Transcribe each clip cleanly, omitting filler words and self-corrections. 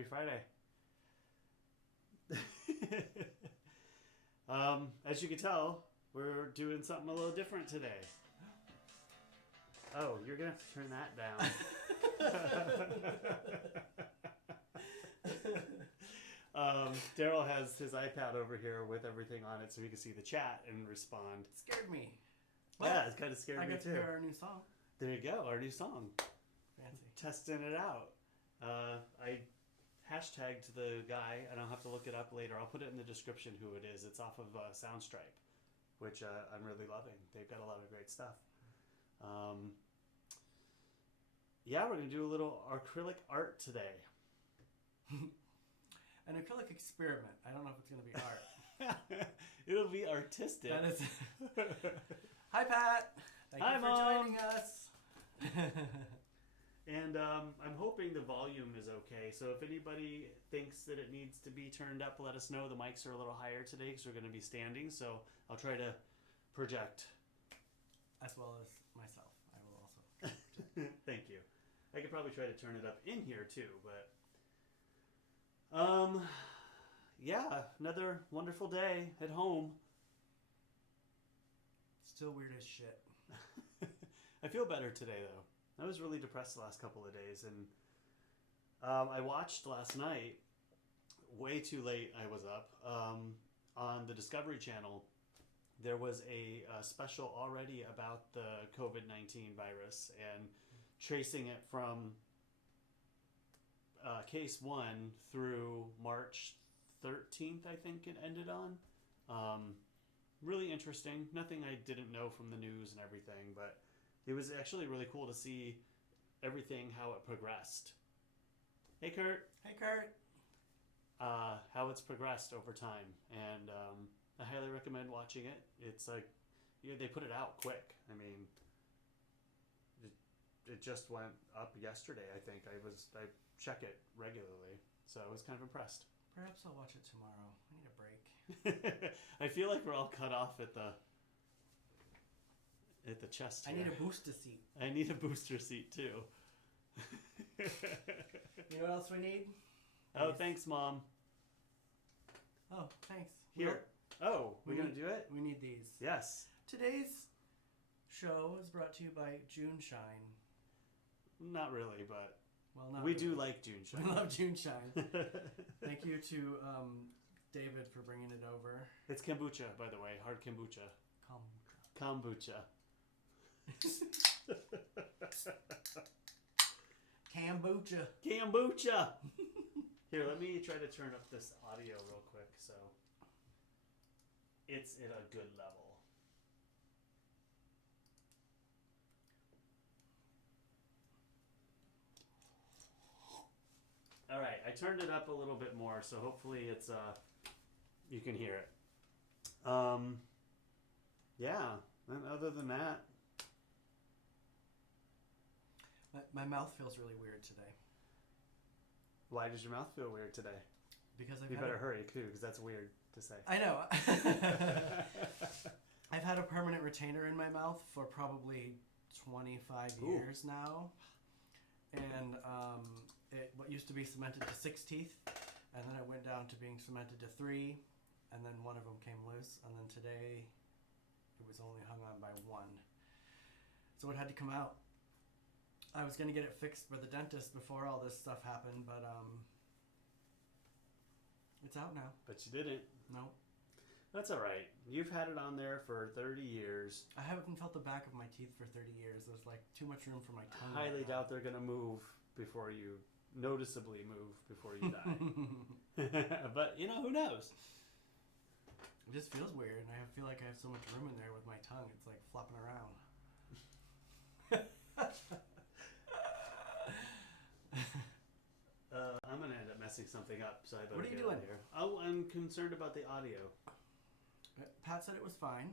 Happy Friday. As you can tell, we're doing something a little different today. Oh, you're going to have to turn that down. Derrol has his iPad over here with everything on it so he can see the chat and respond. It scared me. Yeah, it kind of scared me too. I got to hear our new song. There you go, our new song. Fancy. Testing it out. I hashtagged the guy. I don't have to look it up later. I'll put it in the description who it is. It's off of Soundstripe, which I'm really loving. They've got a lot of great stuff. Yeah, we're going to do a little acrylic art today. An acrylic experiment. I don't know if it's going to be art. It'll be artistic. That is... Hi, Pat. Thank you for joining us. And I'm hoping the volume is okay. So if anybody thinks that it needs to be turned up, let us know. The mics are a little higher today because we're going to be standing. So I'll try to project. As well as myself. I will also. Thank you. I could probably try to turn it up in here too, but yeah, another wonderful day at home. Still weird as shit. I feel better today though. I was really depressed the last couple of days, and I watched last night, way too late I was up, on the Discovery Channel. There was a special already about the COVID-19 virus and tracing it from case 1 through March 13th, I think it ended on. Really interesting. Nothing I didn't know from the news and everything, but it was actually really cool to see everything, how it progressed. Hey, Kurt. Hey, Kurt. How it's progressed over time. And I highly recommend watching it. It's like, they put it out quick. I mean, it just went up yesterday, I think. I check it regularly, so I was kind of impressed. Perhaps I'll watch it tomorrow. I need a break. I feel like we're all cut off at the chest here. I need a booster seat. I need a booster seat too. You know what else we need? Oh, thanks, Mom. Oh, thanks. Here. We're going to do it? We need these. Yes. Today's show is brought to you by June Shine. Not really, but well, not we really. do like June Shine. We love June Shine. Thank you to David for bringing it over. It's kombucha, by the way. Hard kombucha. Kombucha. Kombucha. Here, let me try to turn up this audio real quick so it's at a good level. All right, I turned it up a little bit more, so hopefully it's you can hear it. Yeah, and other than that, my mouth feels really weird today. Why does your mouth feel weird today? Because you better hurry too, because that's weird to say. I know. I've had a permanent retainer in my mouth for probably 25 years now, and what used to be cemented to 6 teeth, and then it went down to being cemented to 3, and then one of them came loose, and then today it was only hung on by 1, so it had to come out. I was going to get it fixed by the dentist before all this stuff happened, but it's out now. But you didn't. No. That's all right. You've had it on there for 30 years. I haven't felt the back of my teeth for 30 years. There's like too much room for my tongue. I highly doubt they're going to move before you, noticeably move before you die. But, who knows? It just feels weird, and I feel like I have so much room in there with my tongue. It's like flopping around. I'm going to end up messing something up, so I better What are you get doing? out of here. Oh, I'm concerned about the audio. Pat said it was fine.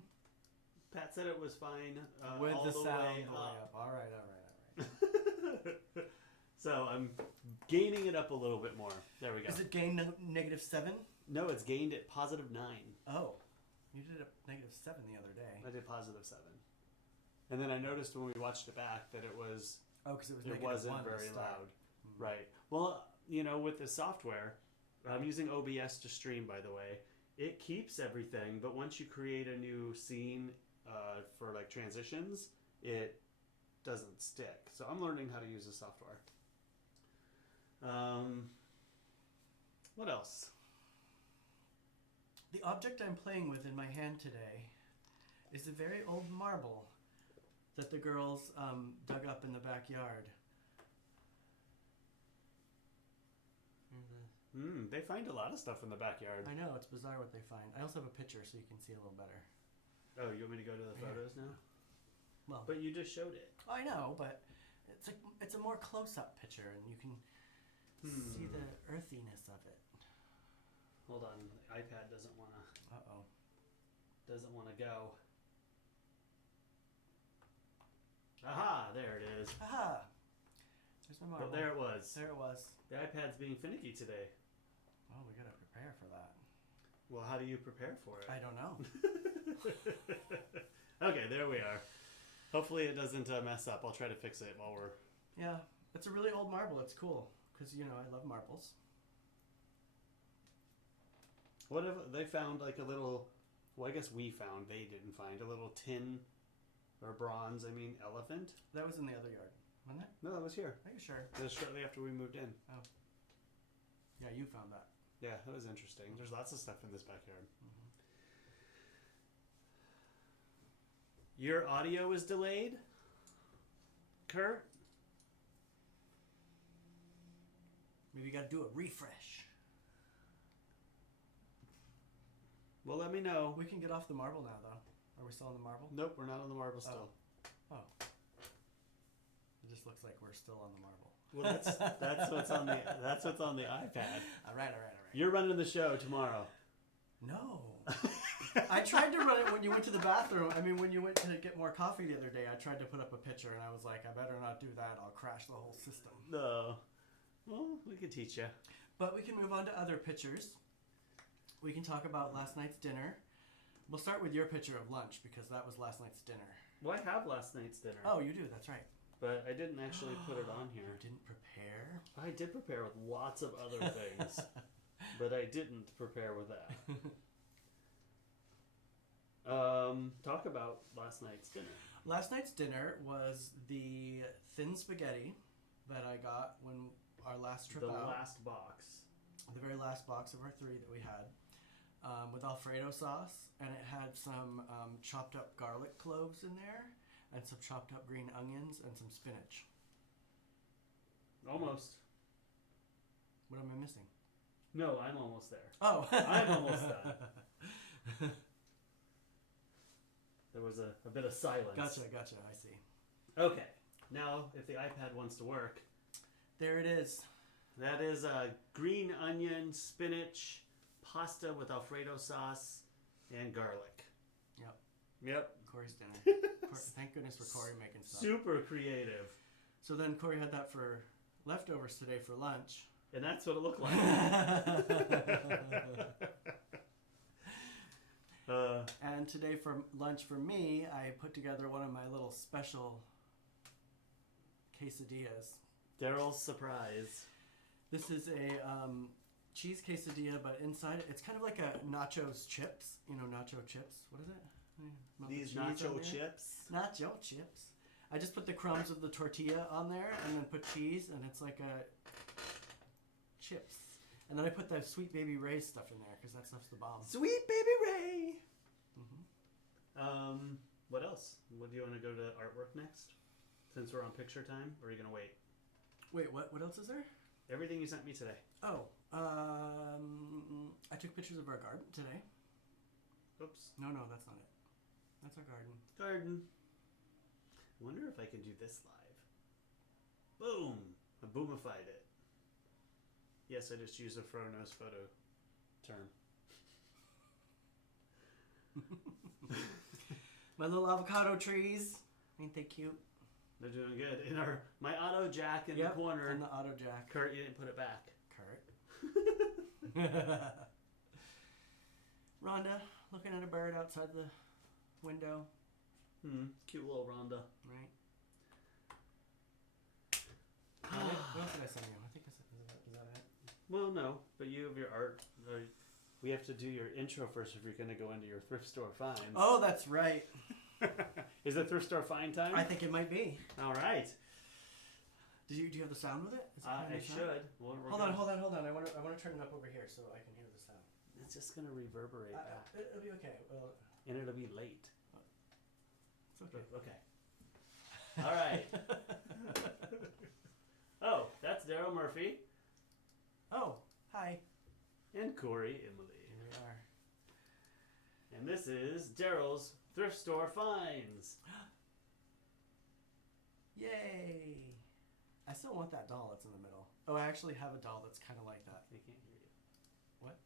Pat said it was fine. With all the way sound up. All right. So I'm gaining it up a little bit more. There we go. Is it gained -7? No, it's gained at +9. Oh. You did a -7 the other day. I did +7. And then I noticed when we watched it back that it was... Oh, because it was it wasn't very loud. Right. Well, with the software, I'm using OBS to stream, by the way. It keeps everything, but once you create a new scene for like transitions, it doesn't stick. So I'm learning how to use the software. What else? The object I'm playing with in my hand today is a very old marble that the girls dug up in the backyard. They find a lot of stuff in the backyard. I know, it's bizarre what they find. I also have a picture so you can see a little better. Oh, you want me to go to the photos now? Well, But you just showed it. I know, but it's a more close-up picture, and you can see the earthiness of it. Hold on, the iPad doesn't want to go. Aha, there it is. Aha! There's my marble. Well, there it was. There it was. The iPad's being finicky today. Oh, we gotta prepare for that. Well, how do you prepare for it? I don't know. Okay, there we are. Hopefully it doesn't mess up. I'll try to fix it while we're... Yeah, it's a really old marble. It's cool, because, I love marbles. What if they found like a little... Well, I guess we found, they didn't find, a little tin or bronze, elephant? That was in the other yard, wasn't it? No, that was here. Are you sure? It was shortly after we moved in. Oh. Yeah, you found that. Yeah, that was interesting. There's lots of stuff in this backyard. Mm-hmm. Your audio is delayed, Kurt? Maybe you gotta do a refresh. Well, let me know. We can get off the marble now, though. Are we still on the marble? Nope, we're not on the marble still. Oh. It just looks like we're still on the marble. Well, that's what's on the iPad. All right. You're running the show tomorrow. No. I tried to run it when you went to the bathroom. When you went to get more coffee the other day, I tried to put up a picture, and I was like, I better not do that. I'll crash the whole system. No. Well, we could teach you. But we can move on to other pictures. We can talk about last night's dinner. We'll start with your picture of lunch, because that was last night's dinner. Well, I have last night's dinner. Oh, you do. That's right. But I didn't actually put it on here. You didn't prepare? I did prepare with lots of other things. But I didn't prepare with that. Talk about last night's dinner. Last night's dinner was the thin spaghetti that I got when our last trip out. The last box. The very last box of our 3 that we had. With Alfredo sauce. And it had some chopped up garlic cloves in there. And some chopped up green onions and some spinach. Almost. What am I missing? No, I'm almost there. Oh. I'm almost done. There was a bit of silence. Gotcha, I see. Okay. Now, if the iPad wants to work. There it is. That is green onion, spinach, pasta with Alfredo sauce, and garlic. Yep. Corey's dinner. Thank goodness for Corey making stuff. Super creative. So then Corey had that for leftovers today for lunch. And that's what it looked like. And today for lunch for me, I put together one of my little special quesadillas. Derrol's surprise. This is a cheese quesadilla, but inside it's kind of like a nachos chips. Nacho chips. What is it? These nacho chips? Nacho chips. I just put the crumbs of the tortilla on there and then put cheese, and it's like a chips. And then I put the Sweet Baby Ray's stuff in there because that stuff's the bomb. Sweet Baby Ray! Mm-hmm. What else? What do you want to go to artwork next? Since we're on picture time? Or are you going to wait? Wait, what else is there? Everything you sent me today. Oh, I took pictures of our garden today. Oops. No, that's not it. That's our garden. Garden. I wonder if I can do this live. Boom! I boomified it. Yes, I just used a Fronos photo term. My little avocado trees. Ain't they cute? They're doing good. In my auto jack in the corner. And the auto jack. Kurt, you didn't put it back. Kurt. Rhonda, looking at a bird outside the window. Cute little Rhonda. Right. What else did I send you? I think is that it? Well, no, but you have your art. We have to do your intro first if you're going to go into your thrift store finds. Oh, that's right. Is it thrift store find time? I think it might be. All right. Do you have the sound with it? Is it I should. Well, hold on. I want to turn it up over here so I can hear the sound. It's just going to reverberate back. It'll be okay. And it'll be late. It's okay. Okay. All right. Oh, that's Derrol Murphy. Oh, hi. And Corey Emily. Here we are. And this is Derrol's Thrift Store Finds. Yay! I still want that doll that's in the middle. Oh, I actually have a doll that's kind of like that. I can't hear you. What?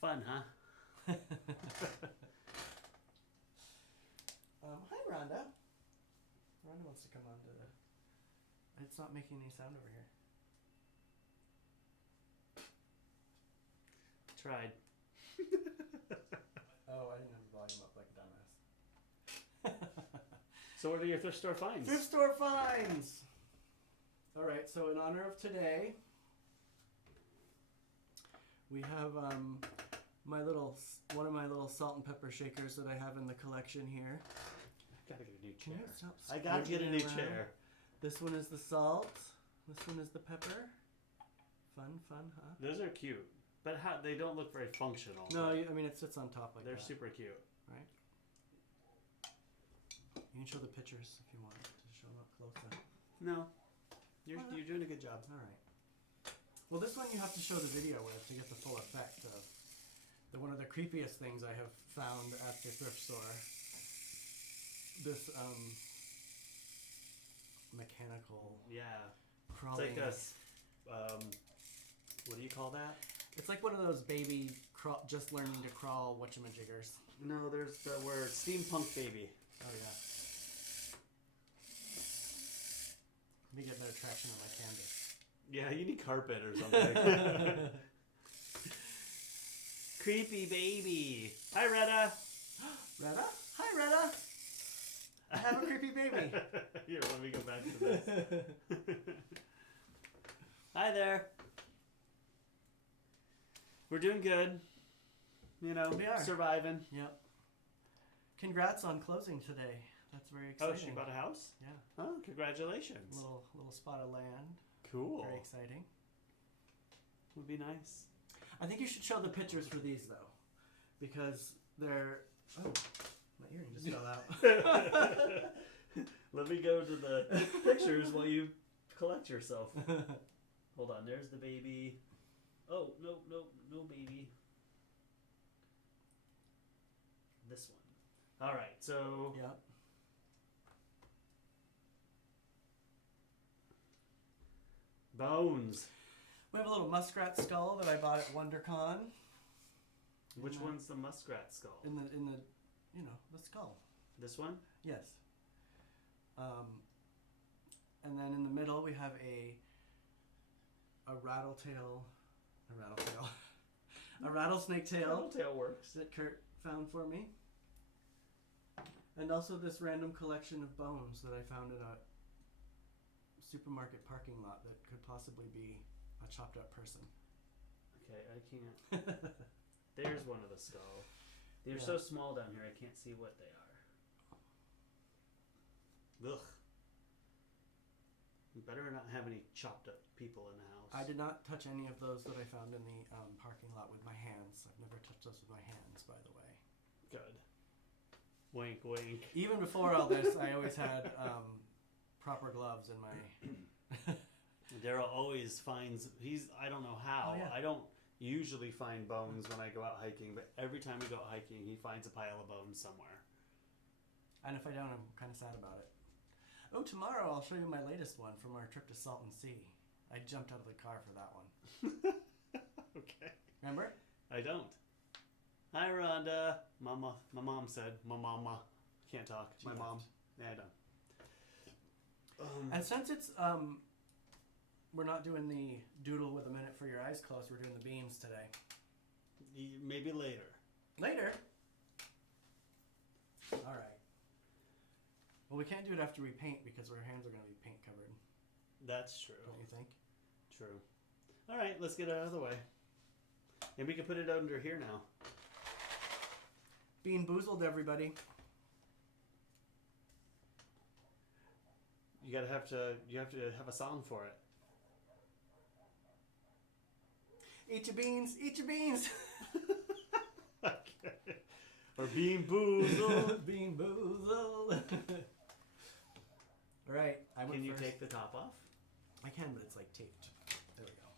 Fun, huh? Hi, Rhonda. Rhonda wants to come on to the... It's not making any sound over here. Tried. Oh, I didn't have the volume up like a dumbass. So what are your thrift store finds? Thrift store finds! Alright, so in honor of today, we have one of my little salt and pepper shakers that I have in the collection here. I gotta get a new Can chair. you stop I gotta get a new squirting around? chair. This one is the salt. This one is the pepper. Fun, huh? Those are cute. But they don't look very functional. No, I mean, it sits on top like they're that. super cute. Right? You can show the pictures if you want to show them up closer. No. You're doing a good job. All right. Well, this one you have to show the video with to get the full effect of one of the creepiest things I have found at the thrift store. This mechanical crawling. It's like what do you call that? It's like one of those baby just learning to crawl whatchamajiggers. No, there's the word steampunk baby. Oh yeah. Let me get better traction on my canvas. Yeah, you need carpet or something. Creepy baby. Hi, Retta. Retta? Hi, Retta. I have a creepy baby. Here, let me go back to this. Hi there. We're doing good. You know, We are. surviving. Yep. Congrats on closing today. That's very exciting. Oh, she bought a house? Yeah. Oh, congratulations. Little spot of land. Cool. Very exciting. Would be nice. I think you should show the pictures for these though, because they're. Oh, my earring just fell out. Let me go to the pictures while you collect yourself. Hold on, there's the baby. Oh, no baby. This one. All right, so Yeah. bones. We have a little muskrat skull that I bought at WonderCon. Which one's the muskrat skull? In the the skull. This one? Yes. And then in the middle we have a rattlesnake tail Tail works. that Kurt found for me. And also this random collection of bones that I found in a supermarket parking lot that could possibly be a chopped up person. Okay, I can't. There's one of the skull. They're so small down here, I can't see what they are. Ugh. You better not have any chopped up people in the house. I did not touch any of those that I found in the parking lot with my hands. I've never touched those with my hands, by the way. Good. Wink, wink. Even before all this, I always had proper gloves in my... Derrol always finds, I don't know how, Oh, yeah. I don't usually find bones when I go out hiking, but every time we go out hiking, he finds a pile of bones somewhere. And if I don't, I'm kind of sad about it. Oh, tomorrow I'll show you my latest one from our trip to Salton Sea. I jumped out of the car for that one. Okay. Remember? I don't. Hi, Rhonda. My mom said, my mama. Can't talk. She my left. mom. Yeah, I don't. And since it's, we're not doing the doodle with a minute for your eyes closed, we're doing the beams today. Maybe later. Later? Alright. Well, we can't do it after we paint because our hands are going to be paint covered. That's true. Don't you think? True. All right, let's get it out of the way. And we can put it under here now. Bean boozled, everybody. You have to have a song for it. Eat your beans, eat your beans. Okay. Or bean boozled. Bean boozled. All right, I went Can you first. take the top off? I can, but it's like taped. There we go.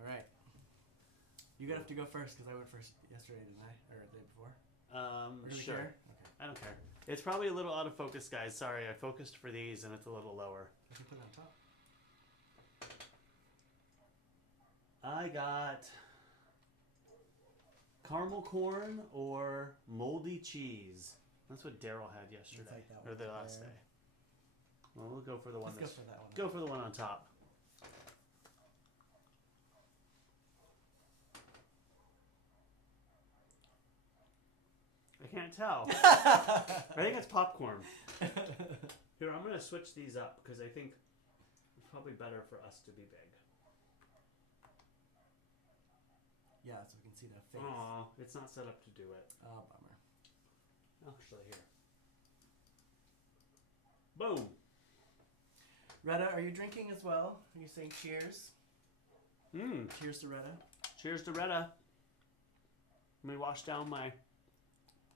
All right. You have to go first because I went first yesterday, didn't I? Or the day before? Or do we Sure. care? Okay. I don't care. It's probably a little out of focus, guys. Sorry, I focused for these and it's a little lower. I can put it on top. I got caramel corn or moldy cheese. That's what Derrol had yesterday. like that or one the there. last day. Well, we'll go for the one Let's go for that one. Go for the one on top. I can't tell. I think it's popcorn. Here, I'm going to switch these up because I think it's probably better for us to be big. Yeah, so we can see the face. Aw, it's not set up to do it. Oh, bummer. Actually, here. Boom. Retta, are you drinking as well? Are you saying cheers? Mmm. Cheers to Retta. Cheers to Retta. Let me wash down my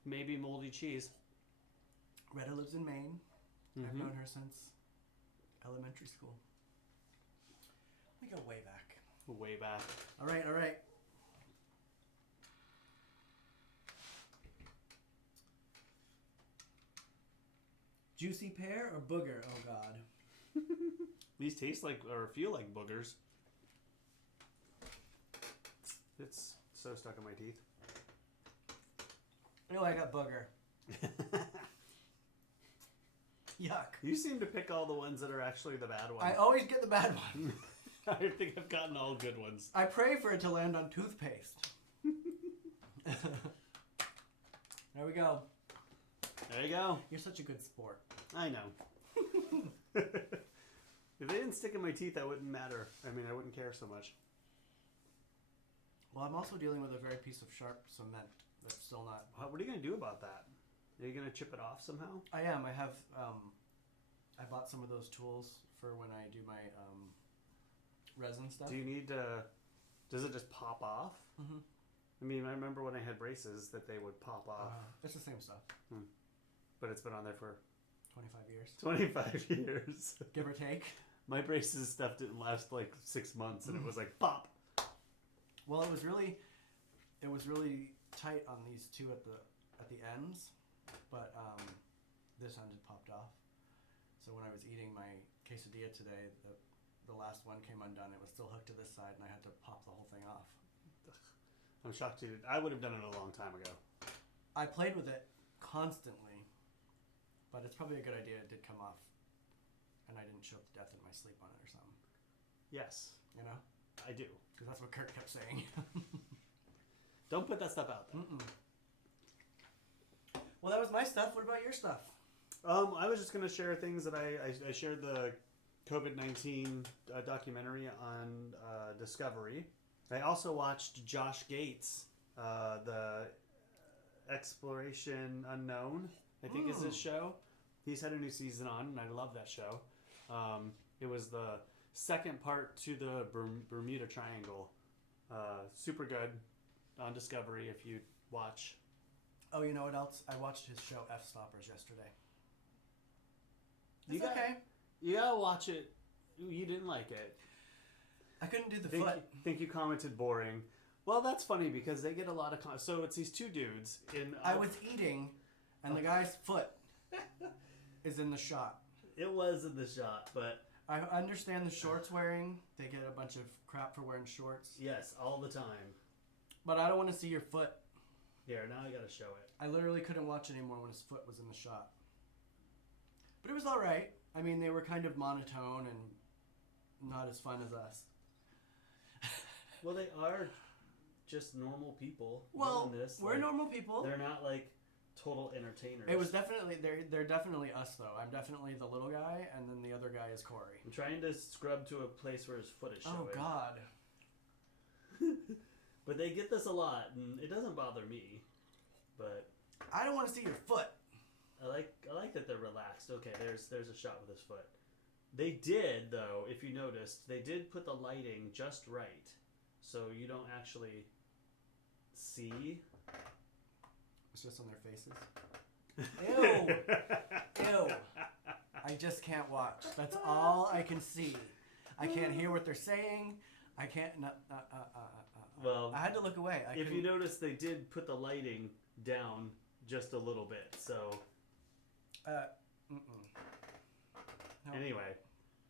maybe moldy cheese. Retta lives in Maine. I've Mhm. known her since elementary school. We go way back. Way back. All right, all right. Juicy pear or booger? Oh, God. These taste like or feel like boogers. It's so stuck in my teeth. Oh, I got booger. Yuck. You seem to pick all the ones that are actually the bad ones. I always get the bad one. I think I've gotten all good ones. I pray for it to land on toothpaste. There we go. There you go. You're such a good sport. I know. If they didn't stick in my teeth, that wouldn't matter. I mean, I wouldn't care so much. Well, I'm also dealing with a very piece of sharp cement that's still not... What are you going to do about that? Are you going to chip it off somehow? I am. I have... I bought some of those tools for when I do my resin stuff. Do you need to... Does it just pop off? Mm-hmm. I mean, I remember when I had braces that they would pop off. It's the same stuff. But it's been on there for 25 years. 25 years. Give or take. My braces stuff didn't last like 6 months, and it was like pop. Well, it was really tight on these two at the ends, but this end had popped off. So when I was eating my quesadilla today, the last one came undone. It was still hooked to this side, and I had to pop the whole thing off. I'm shocked you did. I would have done it a long time ago. I played with it constantly, but it's probably a good idea. It did come off, and I didn't choke to death in my sleep on it or something. Yes, You know? I do. Because that's what Kurt kept saying. Don't put that stuff out there. Mm-mm. Well, that was my stuff. What about your stuff? I was just going to share things that I shared the COVID-19 documentary on Discovery. I also watched Josh Gates, the Exploration Unknown, I think is his show. He's had a new season on, and I love that show. It was the second part to the Bermuda Triangle. Super good on Discovery if you watch. Oh, you know what else? I watched his show F-Stoppers yesterday. You It's okay. You gotta watch it. You didn't like it. I couldn't do the foot. Think you commented boring. Well, that's funny because they get a lot of so it's these two dudes in. I was eating, and the guy's foot is in the shot. It was in the shot, but I understand the shorts wearing. They get a bunch of crap for wearing shorts. yes, all the time. But I don't want to see your foot. Here, now I gotta show it. I literally couldn't watch anymore when his foot was in the shot. But it was all right. I mean, they were kind of monotone and not as fun as us. Well, they are just normal people. Well, doing this. we're like, normal people. They're not like total entertainers. It was definitely they're definitely us though. I'm definitely the little guy, and then the other guy is Corey. I'm trying to scrub to a place where his foot is showing. Oh God. But they get this a lot, and it doesn't bother me. But I don't want to see your foot. I like that they're relaxed. Okay, there's a shot with his foot. They did, though, if you noticed, they did put the lighting just right, so you don't actually see. It's just on their faces. Ew. Ew. I just can't watch. That's all I can see. I can't hear what they're saying. I can't. Well, I had to look away. If you notice, they did put the lighting down just a little bit. So. No. Anyway,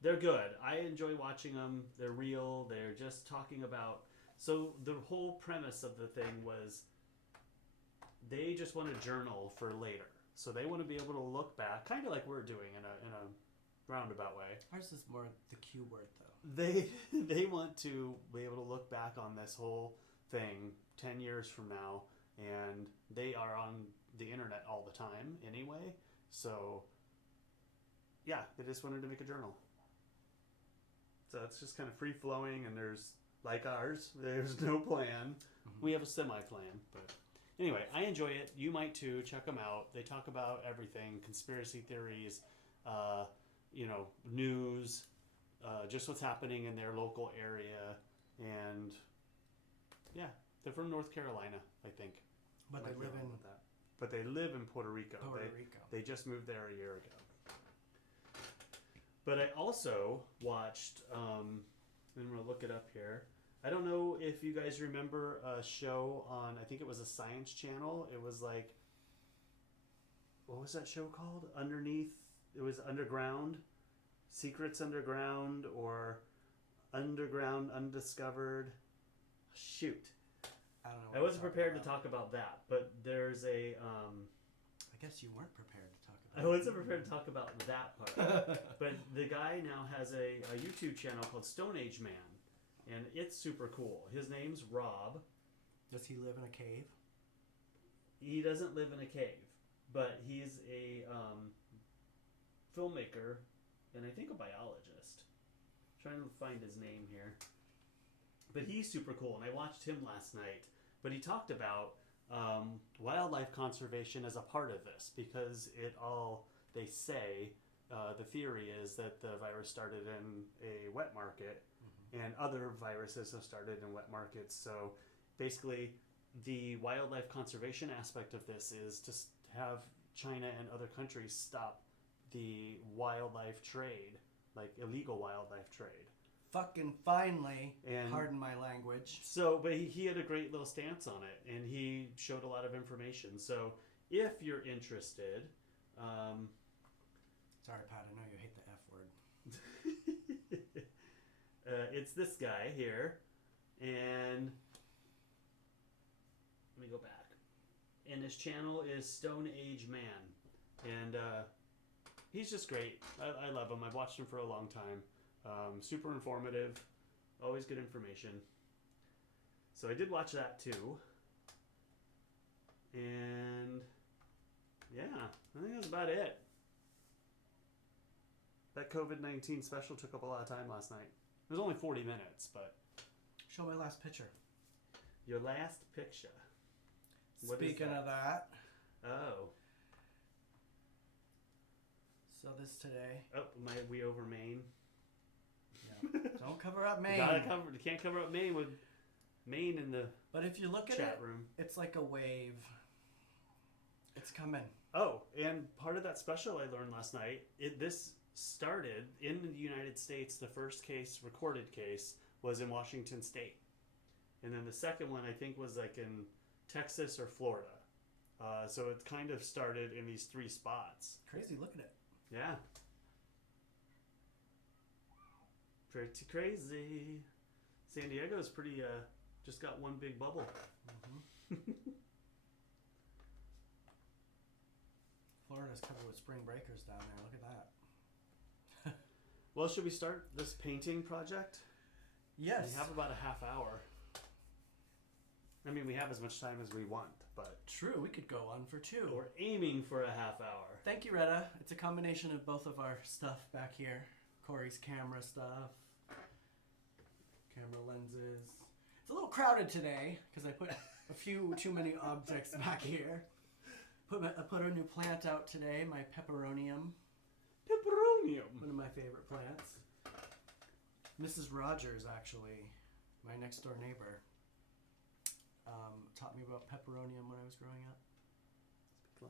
they're good. I enjoy watching them. They're real. They're just talking about. So the whole premise of the thing was. They just want to journal for later. So they want to be able to look back, kind of like we're doing in a roundabout way. Ours is more the Q word, though. They want to be able to look back on this whole thing 10 years from now, and they are on the internet all the time anyway. So, yeah, they just wanted to make a journal. So it's just kind of free flowing, and there's like ours. There's no plan. Mm-hmm. We have a semi-plan, but. Anyway, I enjoy it. You might too. Check them out. They talk about everything: conspiracy theories, news, just what's happening in their local area, and yeah, they're from North Carolina, I think. But they live in that. But they live in Puerto Rico. Puerto Rico. They just moved there a year ago. But I also watched. I'm gonna look it up here. I don't know if you guys remember a show on, I think it was a Science Channel. It was like, what was that show called? It was Underground, Secrets Underground, or Underground Undiscovered. Shoot. I don't know. I wasn't prepared to talk about that, but there's a... I guess you weren't prepared to talk about I wasn't prepared to talk about that part. But the guy now has a YouTube channel called Stone Age Man. And it's super cool. His name's Rob. Does he live in a cave? He doesn't live in a cave, but he's a filmmaker and I think a biologist. I'm trying to find his name here. But he's super cool, and I watched him last night. But he talked about wildlife conservation as a part of this because they say, the theory is that the virus started in a wet market. And other viruses have started in wet markets. So basically, the wildlife conservation aspect of this is to have China and other countries stop the wildlife trade, like illegal wildlife trade. Fucking finally, and pardon my language. So, but he had a great little stance on it, and he showed a lot of information. So if you're interested... Sorry, Pat, I know you hate the F word. It's this guy here, and let me go back. And his channel is Stone Age Man, and he's just great. I love him. I've watched him for a long time. Super informative, always good information. So I did watch that too, and yeah, I think that's about it. That COVID-19 special took up a lot of time last night. It was only 40 minutes, but... Show my last picture. Your last picture. Speaking of that. Oh. So this today. Oh, we over Maine. Yeah. Don't cover up Maine. You can't cover up Maine with Maine in the But if you look at chat room. It's like a wave. It's coming. Oh, and part of that special I learned last night, this started in the United States. The first recorded case was in Washington State, and then the second one I think was like in Texas or Florida. So it kind of started in these three spots. Crazy, look at it. Yeah, pretty crazy. San Diego's pretty just got one big bubble. Mm-hmm. Florida's covered with spring breakers down there. Look at that. Well, should we start this painting project? Yes. We have about a half hour. I mean, we have as much time as we want, but True, we could go on for 2. we're aiming for a half hour. Thank you, Retta. It's a combination of both of our stuff back here. Corey's camera stuff, camera lenses. It's a little crowded today because I put a few too many objects back here. I put a new plant out today, my peperonium. Pepperonium. One of my favorite plants. Mrs. Rogers, actually, my next door neighbor, taught me about peperonium when I was growing up. Speak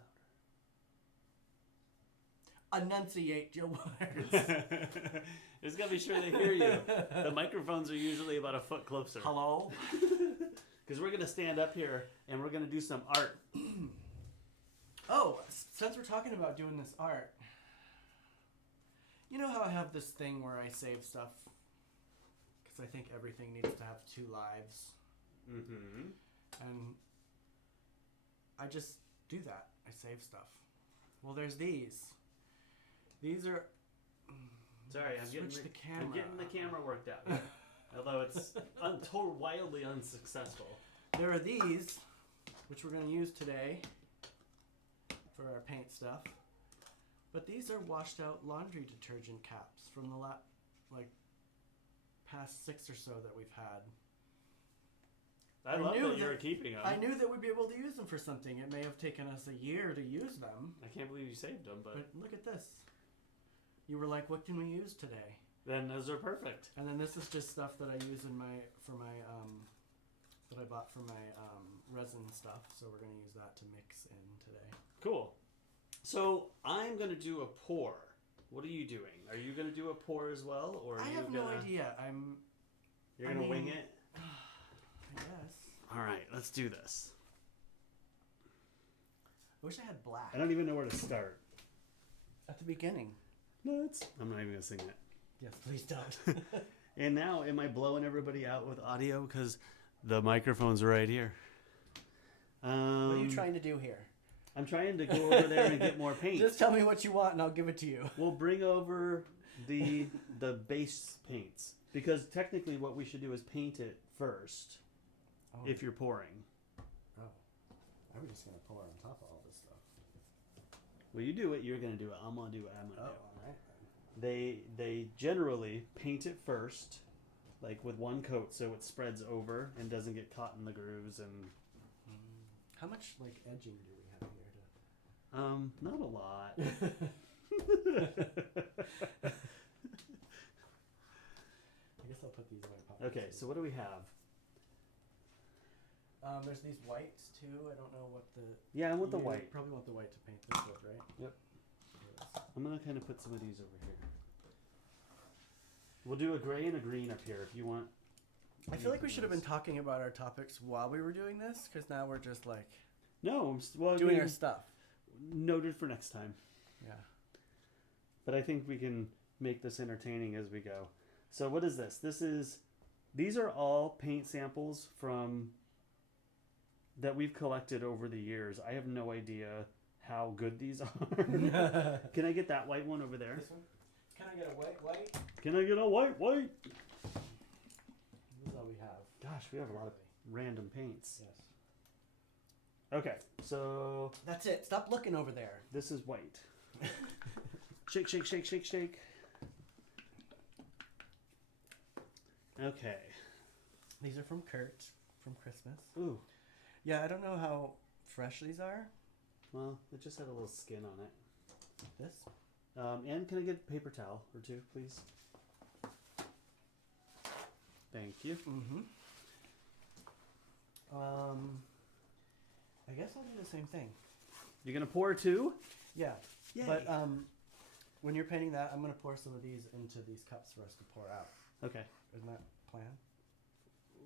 louder. Enunciate your words. Just gotta be sure they hear you. The microphones are usually about a foot closer. Hello? Because we're gonna stand up here and we're gonna do some art. Oh, since we're talking about doing this art, you know how I have this thing where I save stuff? Because I think everything needs to have 2 lives. Mm-hmm. And I just do that. I save stuff. Well, there's these. These are... Sorry, I'm getting the camera worked out here. Although it's wildly unsuccessful. There are these, which we're going to use today for our paint stuff. But these are washed out laundry detergent caps from the past 6 or so that we've had. I love that you're keeping them. I knew that we'd be able to use them for something. It may have taken us a year to use them. I can't believe you saved them, but look at this. You were like, what can we use today? Then those are perfect. And then this is just stuff that I use that I bought for my resin stuff. So we're going to use that to mix in today. Cool. So I'm going to do a pour. What are you doing? Are you going to do a pour as well, or I have no idea. You're going to wing it. I guess. All right, let's do this. I wish I had black. I don't even know where to start. At the beginning. I'm not even going to sing it. Yes, please don't. And now, am I blowing everybody out with audio? Because the microphone's right here. What are you trying to do here? I'm trying to go over there and get more paint. Just tell me what you want and I'll give it to you. We'll bring over the base paints. Because technically what we should do is paint it first. Oh. If you're pouring. Oh. I was just going to pour on top of all this stuff. Well, you do what you're going to do. I'm going to do what I'm going to do. All right. They generally paint it first, like with one coat, so it spreads over and doesn't get caught in the grooves. And how much edging do we have here? Not a lot. I guess I'll put these in my pocket. Okay, so what do we have? There's these whites too. I don't know what the. Yeah, I want the white. Probably want the white to paint this with, right? Yep. I'm gonna kind of put some of these over here. We'll do a gray and a green up here if you want. I feel like we should have been talking about our topics while we were doing this, because now we're just No, doing our stuff. Noted for next time. Yeah. But I think we can make this entertaining as we go. So what is this? These are all paint samples that we've collected over the years. I have no idea how good these are. Can I get that white one over there? This one? Can I get a white? Can I get a white? This is all we have. Gosh, we have a lot of random paints. Yes. Okay, so That's it. Stop looking over there. this is white. Shake, shake, shake, shake, shake. Okay. These are from Kurt from Christmas. Ooh. Yeah, I don't know how fresh these are. Well, it just had a little skin on it. This? And can I get a paper towel or two, please? Thank you. Mm-hmm. I guess I'll do the same thing. You're gonna pour two? Yeah. Yay. But when you're painting that, I'm going to pour some of these into these cups for us to pour out. Okay. Isn't that plan?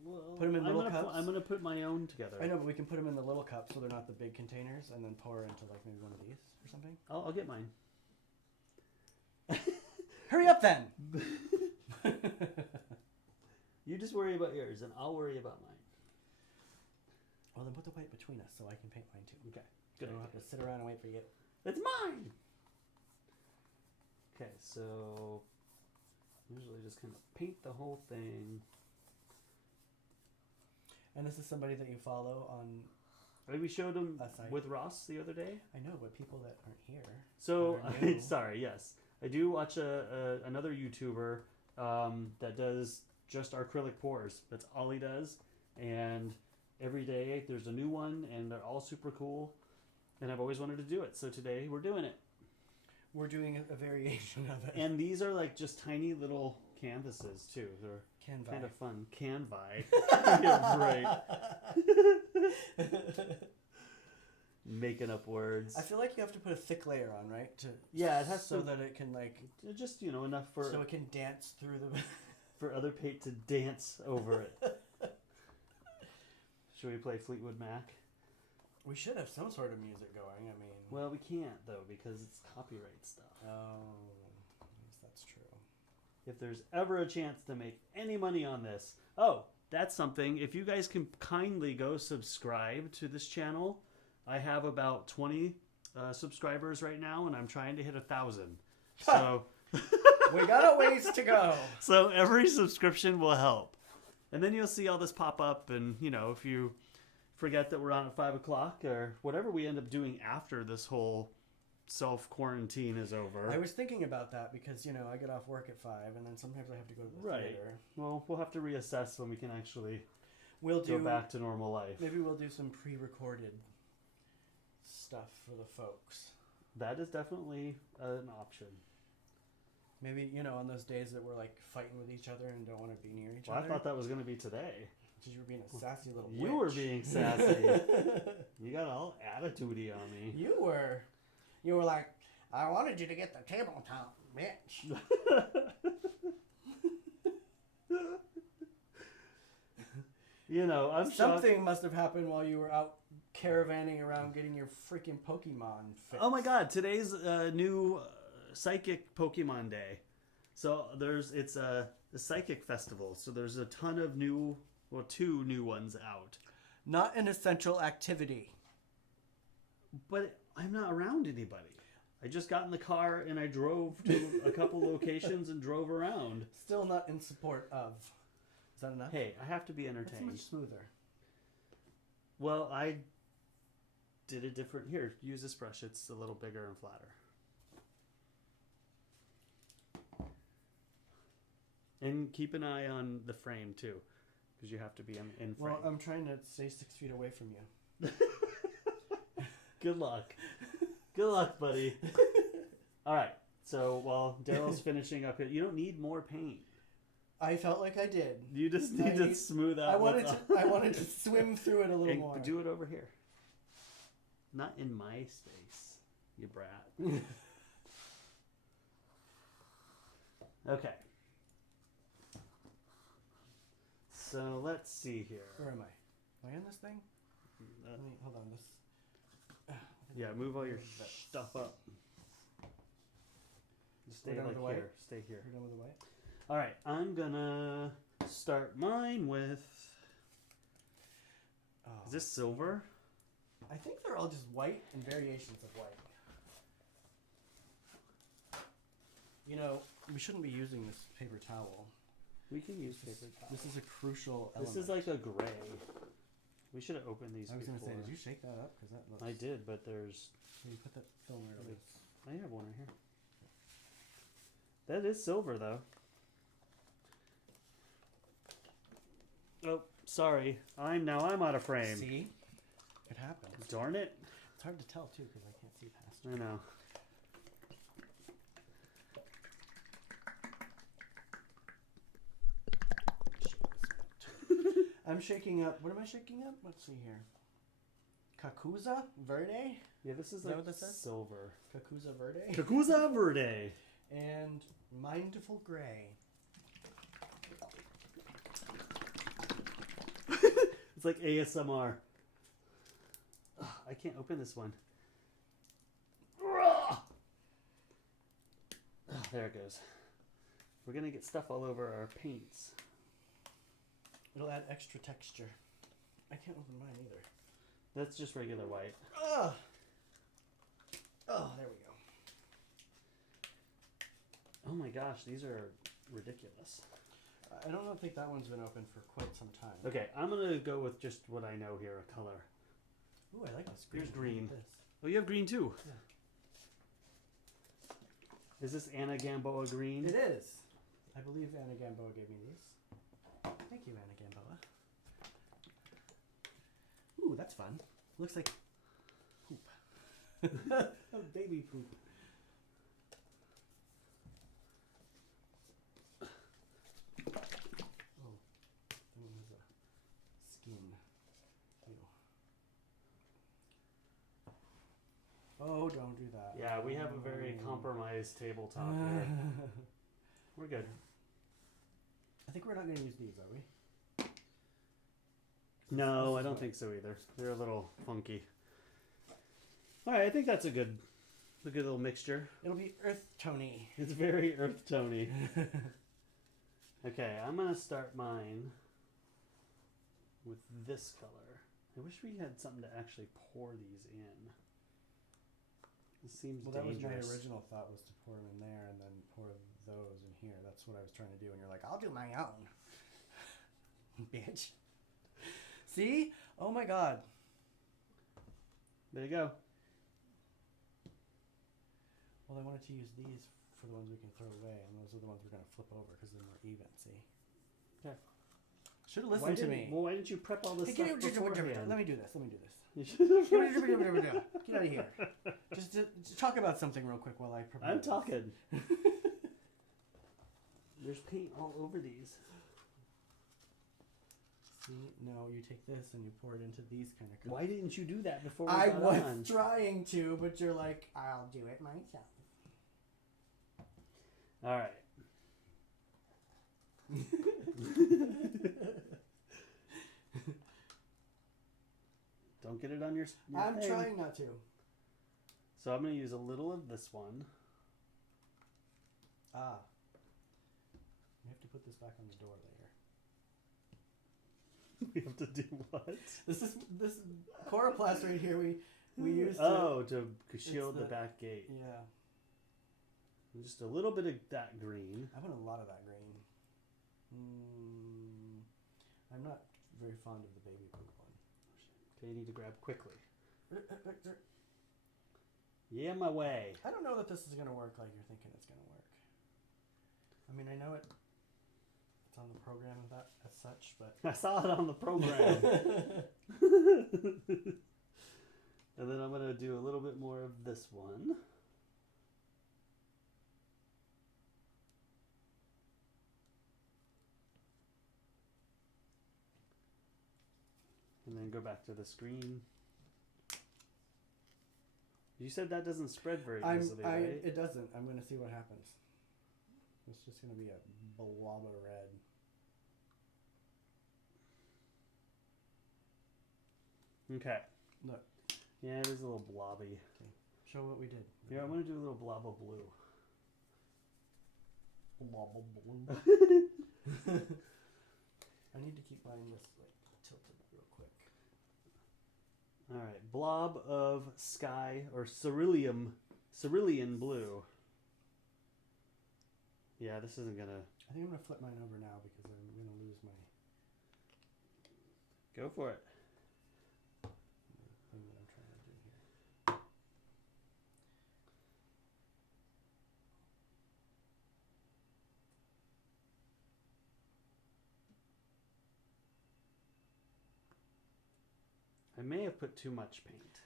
Well, Put them in little cups. I'm gonna put my own together. I know, but we can put them in the little cups so they're not the big containers, and then pour into maybe one of these or something. I'll get mine. Hurry up then! You just worry about yours, and I'll worry about mine. Well, then put the white between us so I can paint mine too. Okay. Good. Good. I don't have to sit around and wait for you. It's mine. Okay, so usually just kind of paint the whole thing. And this is somebody that you follow on. We showed them A site. with Ross the other day. I know, but people that aren't here. So, that are new. sorry, yes. I do watch another YouTuber that does just acrylic pours. That's all he does. And every day there's a new one, and they're all super cool. And I've always wanted to do it. So today we're doing it. We're doing a variation of it. And these are like just tiny little canvases, too. They're Canva. kind of fun. Canvi. Yeah, right. Making up words. I feel like you have to put a thick layer on, right? Yeah, it has so to- that it can Just, enough for so it can dance through the. for other paint to dance over it. Should we play Fleetwood Mac? We should have some sort of music going. I mean. Well, we can't though because it's copyright stuff. Oh, yes, that's true. If there's ever a chance to make any money on this, oh, that's something. If you guys can kindly go subscribe to this channel, I have about 20 subscribers right now, and I'm trying to hit 1,000. So We got a ways to go. So every subscription will help. And then you'll see all this pop up, and if you forget that we're on at 5 o'clock or whatever we end up doing after this whole self-quarantine is over. I was thinking about that because, I get off work at 5 and then sometimes I have to go to the theater. Well, we'll have to reassess when we can actually We'll go back to normal life. Maybe we'll do some pre-recorded stuff for the folks. That is definitely an option. Maybe, on those days that we're like fighting with each other and don't want to be near each Well, other. I thought that was going to be today. Because you were being a sassy little witch. You were being sassy. You got all attitude-y on me. You were like, I wanted you to get the tabletop, bitch. I'm Something shocked. must have happened while you were out caravanning around getting your freaking Pokemon fixed. Oh my god, today's new Psychic Pokemon Day. So it's a Psychic Festival. So there's a ton of two new ones out. Not an essential activity. But I'm not around anybody. I just got in the car and I drove to a couple locations and drove around. Still not in support of. Is that enough? Hey, I have to be That's entertained. much smoother. Well, I did it different. Here, use this brush. It's a little bigger and flatter. And keep an eye on the frame, too. Because you have to be in frame. Well, I'm trying to stay 6 feet away from you. Good luck. Good luck, buddy. All right. So while Daryl's finishing up here, you don't need more paint. I felt like I did. You just need to smooth out. I wanted to swim through it a little more. Do it over here. Not in my space, you brat. Okay. So let's see here. Where am I? Am I in this thing? Hold on. This. Yeah, move all your stuff up. Just stay We're done like with the here. white? Stay here. We're done with the white? All right, I'm gonna start mine with. Oh. Is this silver? I think they're all just white and variations of white. We shouldn't be using this paper towel. We can use paper towel. This is a crucial element. This is like a gray. We should have opened these I was before. going to say, did you shake that up? Because that looks... I did, but there's... Can you put that film right over? I have one right here. That is silver, though. Oh, sorry. I'm out of frame. See? It happens. Darn it. It's hard to tell, too, because I can't see past it. I know. I'm shaking up... What am I shaking up? Let's see here. Kakuza Verde? Yeah, this is Is that like what that says? silver. Kakuza Verde? Kakuza Verde. And Mindful Gray. It's like ASMR. Ugh, I can't open this one. Ugh, there it goes. We're going to get stuff all over our paints. It'll add extra texture. I can't open mine either. That's just regular white. Ugh. Oh, there we go. Oh my gosh, these are ridiculous. I don't think that one's been open for quite some time. Okay, I'm gonna go with just what I know here, a color. Ooh, I like this green. Here's green. This. Oh, you have green too. Yeah. Is this Anna Gamboa green? It is. I believe Anna Gamboa gave me these. Thank you, Anna Gamboa. Ooh, that's fun. Looks like poop. Oh, baby poop. Oh, that one has a skin. Ew. Oh, don't do that. Yeah, we have a very compromised tabletop here. We're good. I think we're not going to use these, are we? No, I don't think so either. They're a little funky. All right, I think that's a good little mixture. It'll be earth tony. It's very earth tony. Okay, I'm gonna start mine with this color. I wish we had something to actually pour these in. It seems Well, that was dangerous. my original thought, was to pour them in there and then pour those in here. That's what I was trying to do, and you're like, I'll do my own. Bitch. See? Oh my god. There you go. Well, I wanted to use these for the ones we can throw away, and those are the ones we're going to flip over because they're more even, see? Okay. Should have listened to me. Well, why didn't you prep all this Hey, stuff beforehand? let me do this. Let me do this. You should have Get out of here. Just talk about something real quick while I prepare. I'm this. talking. There's paint all over these. See? No, you take this and you pour it into these kind of colors. Why didn't you do that before we I got was on? trying to, but you're like, I'll do it myself. All right. Don't get it on your I'm thing. trying not to. So I'm going to use a little of this one. Ah. You have to put this back on the door later. We have to do what? This coroplast right here we used to. Oh, to shield the the- back gate. Yeah. Just a little bit of that green. I want a lot of that green. I'm not very fond of the baby poop one. Okay, you need to grab quickly. Yeah, my way. I don't know that this is going to work like you're thinking it's going to work. I mean, I know it's on the program that as such, but I saw it on the program. And then I'm going to do a little bit more of this one. And then go back to the screen. You said that doesn't spread very easily, right? It doesn't. I'm going to see what happens. It's just going to be a blob of red. Okay. Look. Yeah, it is a little blobby. Okay. Show what we did. Here, I'm going to do a little blob of blue. Blob of blue. I need to keep mine this like tilted real quick. All right, blob of sky or cerulean blue. Yeah, this isn't gonna. I think I'm gonna flip mine over now because I'm gonna lose my Go for it. thing that I'm trying to do here. I may have put too much paint.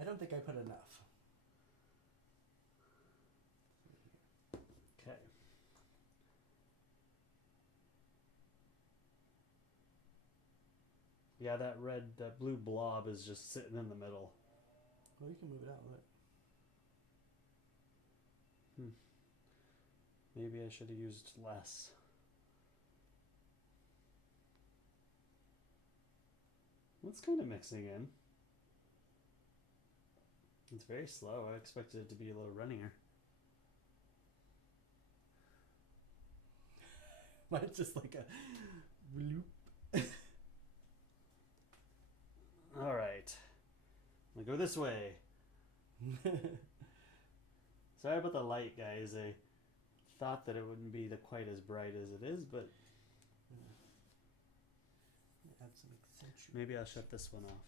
I don't think I put enough. Okay. Yeah, that blue blob is just sitting in the middle. Well, you can move it out. Look. Maybe I should have used less. What's kind of mixing in? It's very slow. I expected it to be a little runnier. Mine's just like a bloop. All right. I'm gonna go this way. Sorry about the light, guys. I thought that it wouldn't be quite as bright as it is, but Add some accentuation. maybe I'll shut this one off.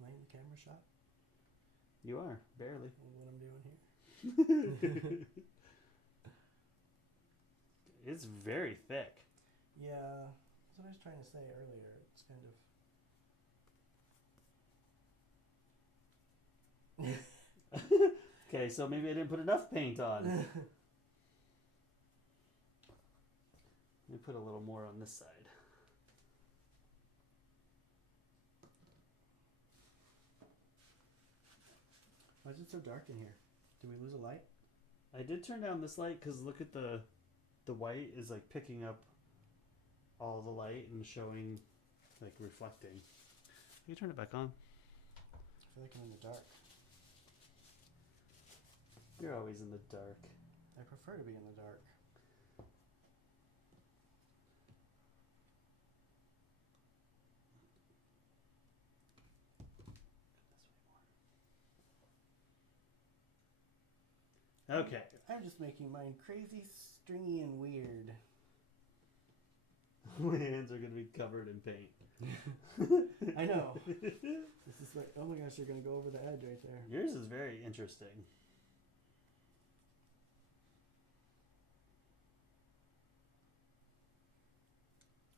Am I in the camera shot? You are, barely. What I'm doing here? It's very thick. Yeah, that's what I was trying to say earlier. It's kind of. Okay, so maybe I didn't put enough paint on. Let me put a little more on this side. Why is it so dark in here? Did we lose a light? I did turn down this light because look at the white is like picking up all the light and showing, like reflecting. You turn it back on. I feel like I'm in the dark. You're always in the dark. I prefer to be in the dark. Okay. I'm just making mine crazy, stringy, and weird. My hands are going to be covered in paint. I know. This is like, oh my gosh, you're going to go over the edge right there. Yours is very interesting.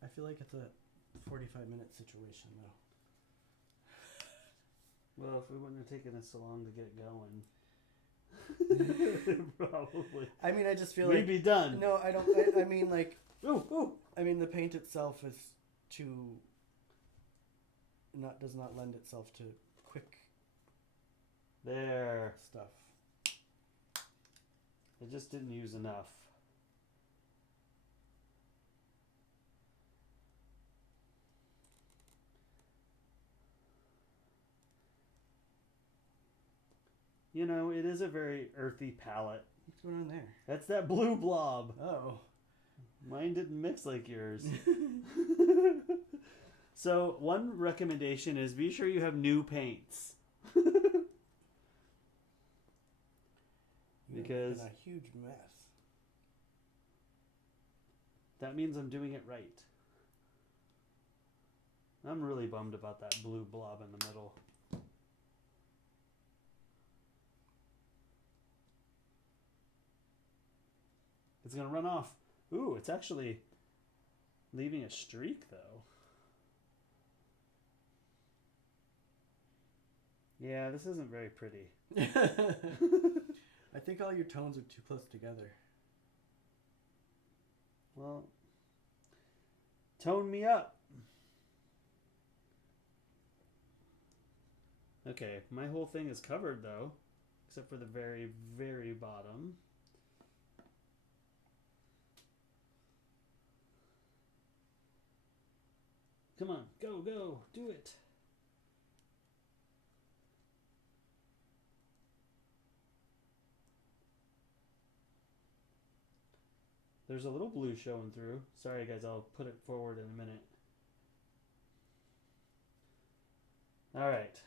I feel like it's a 45-minute situation, though. Well, if we wouldn't have taken us so long to get going, probably. I mean, I just feel We'd like... be done. No, I don't... I mean, like... Ooh, ooh. I mean, the paint itself is too... does not lend itself to quick There. stuff. I just didn't use enough. You know, it is a very earthy palette. What's going on there? That's that blue blob. Oh. Mine didn't mix like yours. So, one recommendation is be sure you have new paints. Because a huge mess. that means I'm doing it right. I'm really bummed about that blue blob in the middle. It's going to run off. Ooh, it's actually leaving a streak, though. Yeah, this isn't very pretty. I think all your tones are too close together. Well, tone me up. Okay, my whole thing is covered, though. Except for the very, very bottom. Come on, go, go, do it. There's a little blue showing through. Sorry guys, I'll put it forward in a minute. Alright.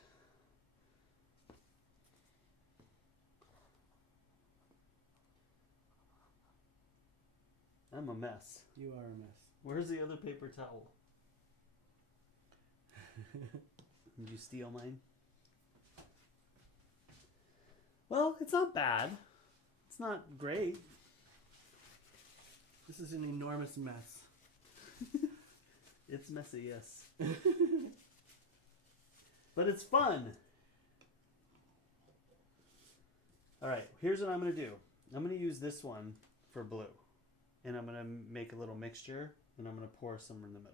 I'm a mess. You are a mess. Where's the other paper towel? Did you steal mine? Well, it's not bad. It's not great. This is an enormous mess. It's messy, yes. But it's fun. Alright, here's what I'm going to do. I'm going to use this one for blue. And I'm going to make a little mixture. And I'm going to pour some in the middle.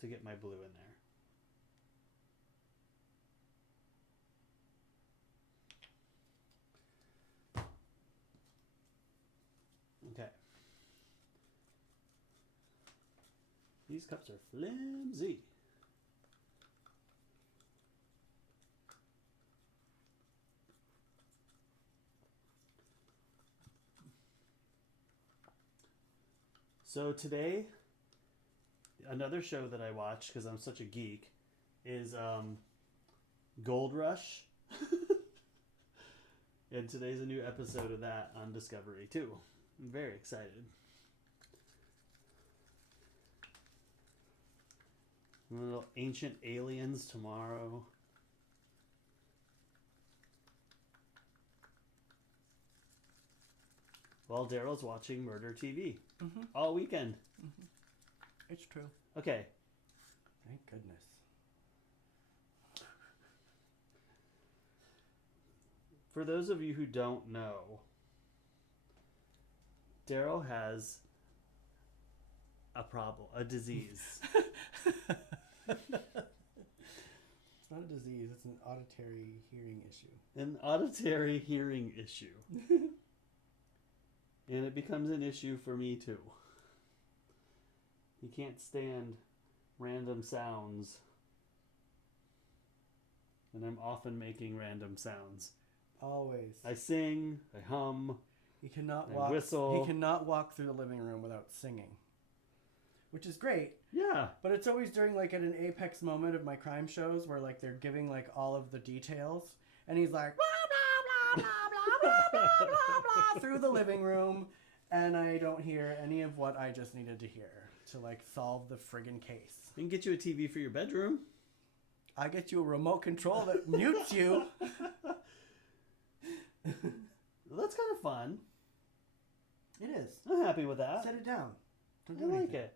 To get my blue in there. Okay. These cups are flimsy. So today, another show that I watch because I'm such a geek is Gold Rush. And today's a new episode of that on Discovery, too. I'm very excited. Little Ancient Aliens tomorrow. While Daryl's watching Murder TV all weekend. It's true. Okay. Thank goodness. For those of you who don't know, Derrol has a problem, a disease. It's not a disease, it's an auditory hearing issue. An auditory hearing issue. And it becomes an issue for me too. He can't stand random sounds. And I'm often making random sounds. Always. I sing, I hum, He cannot I walk. whistle. He cannot walk through the living room without singing, which is great. Yeah. But it's always during like at an apex moment of my crime shows where like they're giving like all of the details, and he's like blah blah blah blah blah blah blah blah through the living room, and I don't hear any of what I just needed to hear to like solve the friggin' case. We can get you a TV for your bedroom. I get you a remote control that mutes you. Well, that's kind of fun. It is. I'm happy with that. Set it down. Don't do I like anything. it.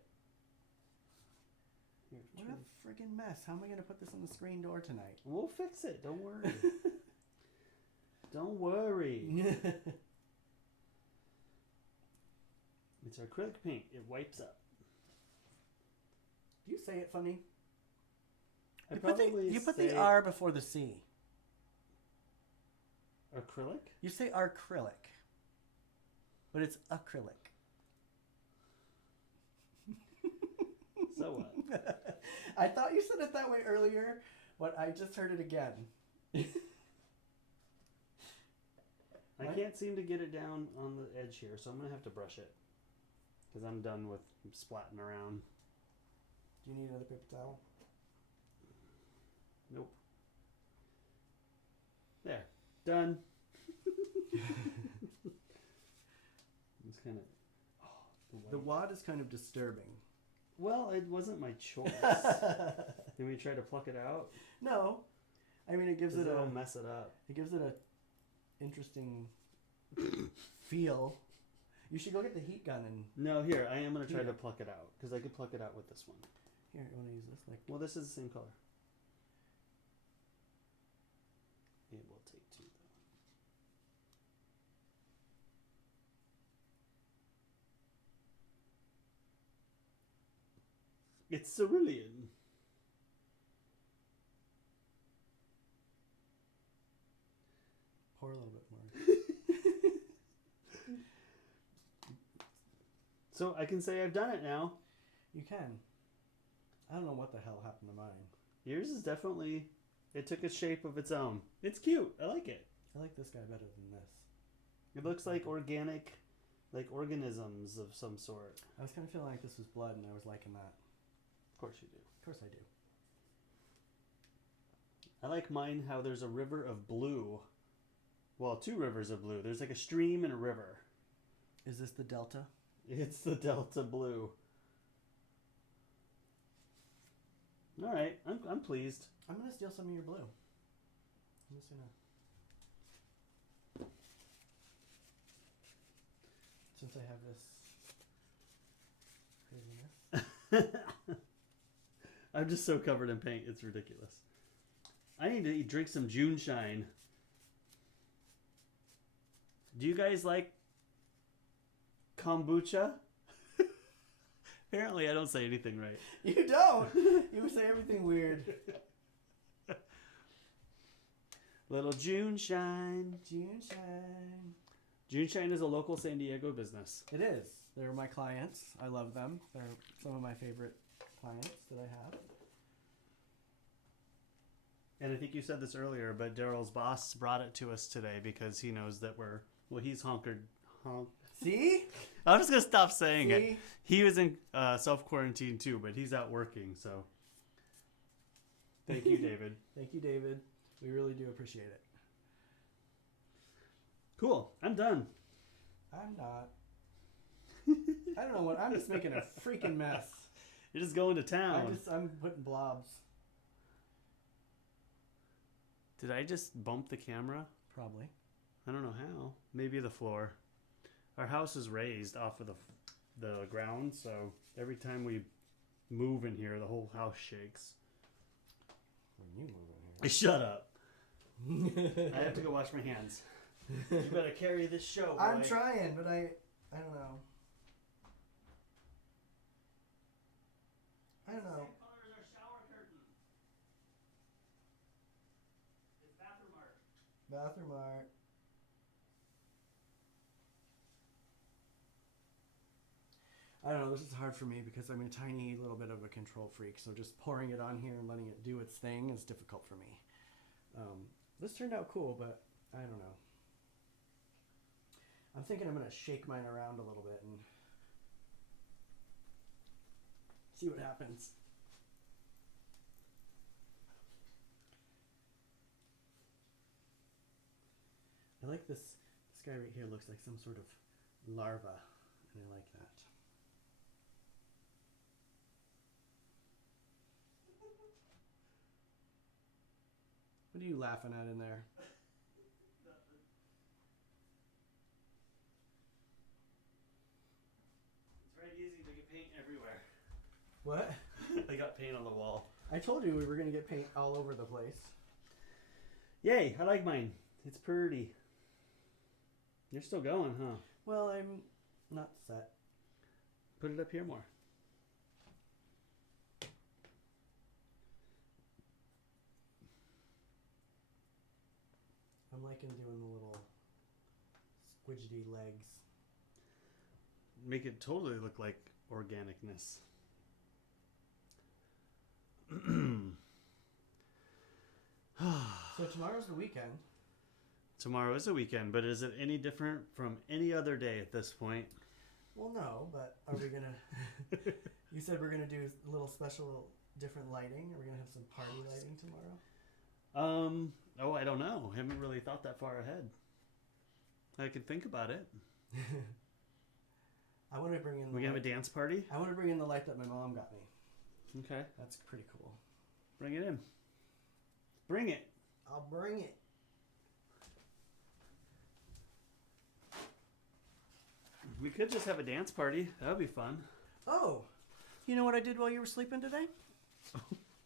What a friggin' mess. How am I going to put this on the screen door tonight? We'll fix it. Don't worry. Don't worry. It's acrylic paint. It wipes up. Do you say it funny? I You put the R before the C. Acrylic? You say acrylic, but it's acrylic. So what? I thought you said it that way earlier, but I just heard it again. I can't seem to get it down on the edge here, so I'm going to have to brush it. Because I'm done with splatting around. Do you need another paper towel? Nope. There. Done. It's kind of... The wad is kind of disturbing. Well, it wasn't my choice. Can we try to pluck it out? No. I mean, it gives it It'll mess it up. It gives it a interesting feel. You should go get the heat gun and... No, here, I am going to try to pluck it out. Because I could pluck it out with this one. Here, you want to use this? Well, this is the same color. It will take two, though. It's cerulean. Pour a little bit more. So I can say I've done it now. You can. I don't know what the hell happened to mine. Yours is definitely... It took a shape of its own. It's cute. I like it. I like this guy better than this. It looks like organic, like organisms of some sort. I was kind of feeling like this was blood, and I was liking that. Of course you do. Of course I do. I like mine how there's a river of blue. Well, two rivers of blue. There's like a stream and a river. Is this the Delta? It's the Delta blue. All right, I'm pleased. I'm going to steal some of your blue. I'm just going to... Since I have this craziness. I'm just so covered in paint, it's ridiculous. I need to drink some June Shine. Do you guys like kombucha? Apparently I don't say anything right. You don't! You say everything weird. Little June Shine. June Shine. June Shine is a local San Diego business. It is. They're my clients. I love them. They're some of my favorite clients that I have. And I think you said this earlier, but Daryl's boss brought it to us today because he knows that he's honk. See? I'm just going to stop saying it. See? He was in self-quarantine too, but he's out working, so. Thank you, David. Thank you, David. We really do appreciate it. Cool. I'm done. I'm not. I don't know what. I'm just making a freaking mess. You're just going to town. I'm putting blobs. Did I just bump the camera? Probably. I don't know how. Maybe the floor. Our house is raised off of the ground, so every time we move in here, the whole house shakes. When you move in Shut up. I have to go wash my hands. You better carry this show, boy. I'm trying, but I don't know. I don't know. Same color as our shower curtain. It's bathroom art. Bathroom art. I don't know, this is hard for me because I'm a tiny little bit of a control freak, so just pouring it on here and letting it do its thing is difficult for me. This turned out cool, but I don't know. I'm thinking I'm going to shake mine around a little bit and see what happens. I like this guy right here. Looks like some sort of larva, and I like that. What are you laughing at in there? It's very easy to get paint everywhere. What? I got paint on the wall. I told you we were going to get paint all over the place. Yay, I like mine. It's pretty. You're still going, huh? Well, I'm not set. Put it up here more. I'm liking doing the little squidgety legs. Make it totally look like organicness. So tomorrow's the weekend. Tomorrow is a weekend, but is it any different from any other day at this point? Well, no, but are we going to... You said we're going to do a little special different lighting. Are we going to have some party lighting tomorrow? Oh, I don't know. I haven't really thought that far ahead. I could think about it. I want to bring in... We gonna have a dance party? I want to bring in the light that my mom got me. Okay. That's pretty cool. Bring it in. Bring it. I'll bring it. We could just have a dance party. That would be fun. Oh, you know what I did while you were sleeping today?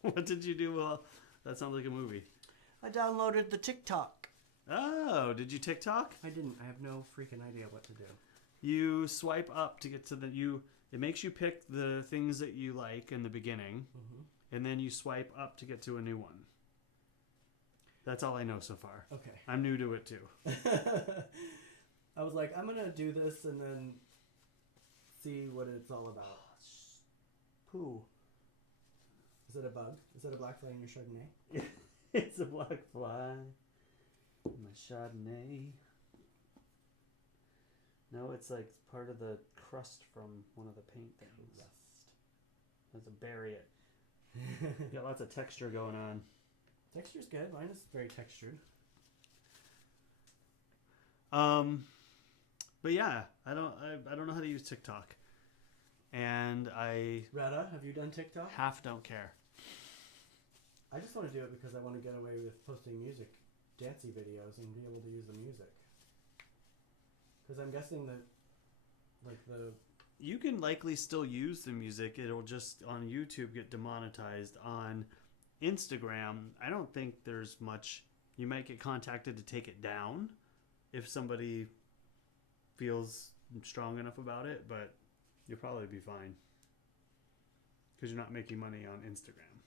What did you do? Well, that sounds like a movie. I downloaded the TikTok. Oh, did you TikTok? I didn't. I have no freaking idea what to do. You swipe up to get to it makes you pick the things that you like in the beginning, and then you swipe up to get to a new one. That's all I know so far. Okay. I'm new to it too. I was like, I'm going to do this and then see what it's all about. Pooh. Is it a bug? Is that a black fly in your Chardonnay? It's a black fly in my Chardonnay. No, it's like part of the crust from one of the paint things. Rust. I have to bury it. Got lots of texture going on. Texture's good. Mine is very textured. But yeah, I don't know how to use TikTok, and I Retta, have you done TikTok? half don't care. I just want to do it because I want to get away with posting music, dancey videos, and be able to use the music. Because I'm guessing that, you can likely still use the music. It'll just on YouTube get demonetized. On Instagram, I don't think there's much. You might get contacted to take it down if somebody feels strong enough about it, but you'll probably be fine because you're not making money on Instagram.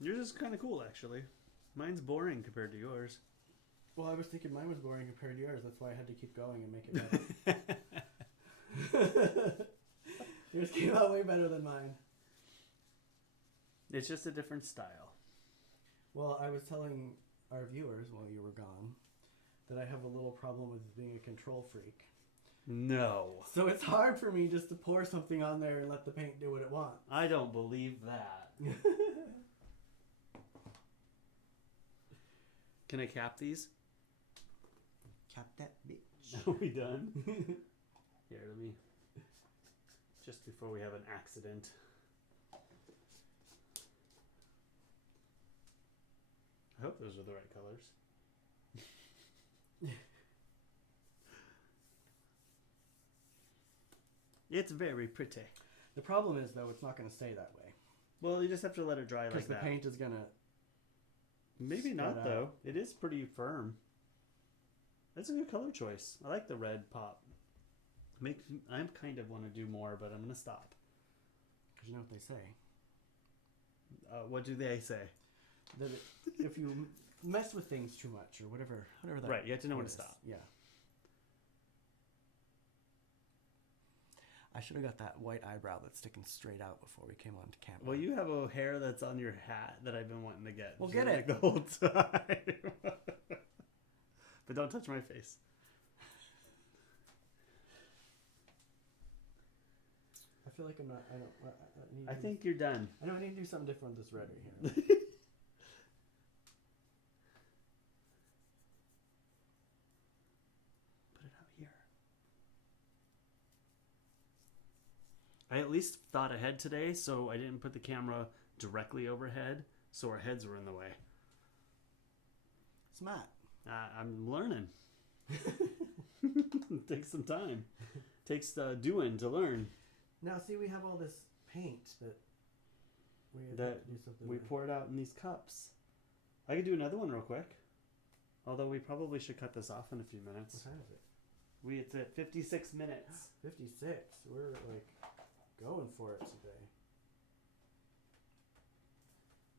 Yours is kind of cool, actually. Mine's boring compared to yours. Well, I was thinking mine was boring compared to yours. That's why I had to keep going and make it better. Yours came out way better than mine. It's just a different style. Well, I was telling our viewers while you were gone that I have a little problem with being a control freak. No. So it's hard for me just to pour something on there and let the paint do what it wants. I don't believe that. Can I cap these? Cap that bitch. Are we done? Here, let me... Just before we have an accident. I hope those are the right colors. It's very pretty. The problem is, though, it's not going to stay that way. Well, you just have to let it dry like that. Because the paint is going to... Maybe not, though. It is pretty firm. That's a good color choice. I like the red pop. I kind of want to do more, but I'm going to stop. Because you know what they say. What do they say? That if you mess with things too much or whatever that Right, you have to know when to is. stop. Yeah. I should have got that white eyebrow that's sticking straight out before we came on to camera. Well, you have a hair that's on your hat that I've been wanting to get. Well, get it. The whole time. But don't touch my face. I feel like I'm not... I think you're done. I know I need to do something different with this red right here. Put it out here. I at least thought ahead today, so I didn't put the camera directly overhead, so our heads were in the way. Smart. I'm learning. It takes some time. Takes doing to learn. Now, see, we have all this paint that we have That to do something we with. pour it out in these cups. I could do another one real quick. Although we probably should cut this off in a few minutes. What time is it? It's at 56 minutes. 56. We're, like, going for it today.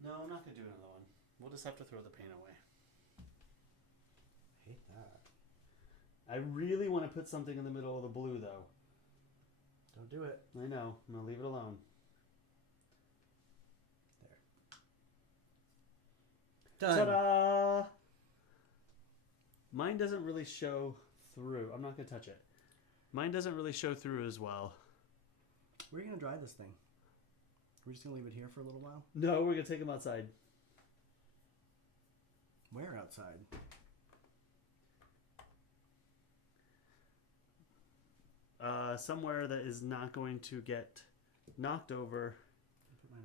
No, I'm not going to do another one. We'll just have to throw the paint away. I hate that. I really want to put something in the middle of the blue, though. Don't do it. I know. I'm going to leave it alone. Done. Ta-da! Mine doesn't really show through. I'm not going to touch it. Mine doesn't really show through as well. Where are you going to dry this thing? We're just going to leave it here for a little while? No, we're going to take them outside. Where outside? Somewhere that is not going to get knocked over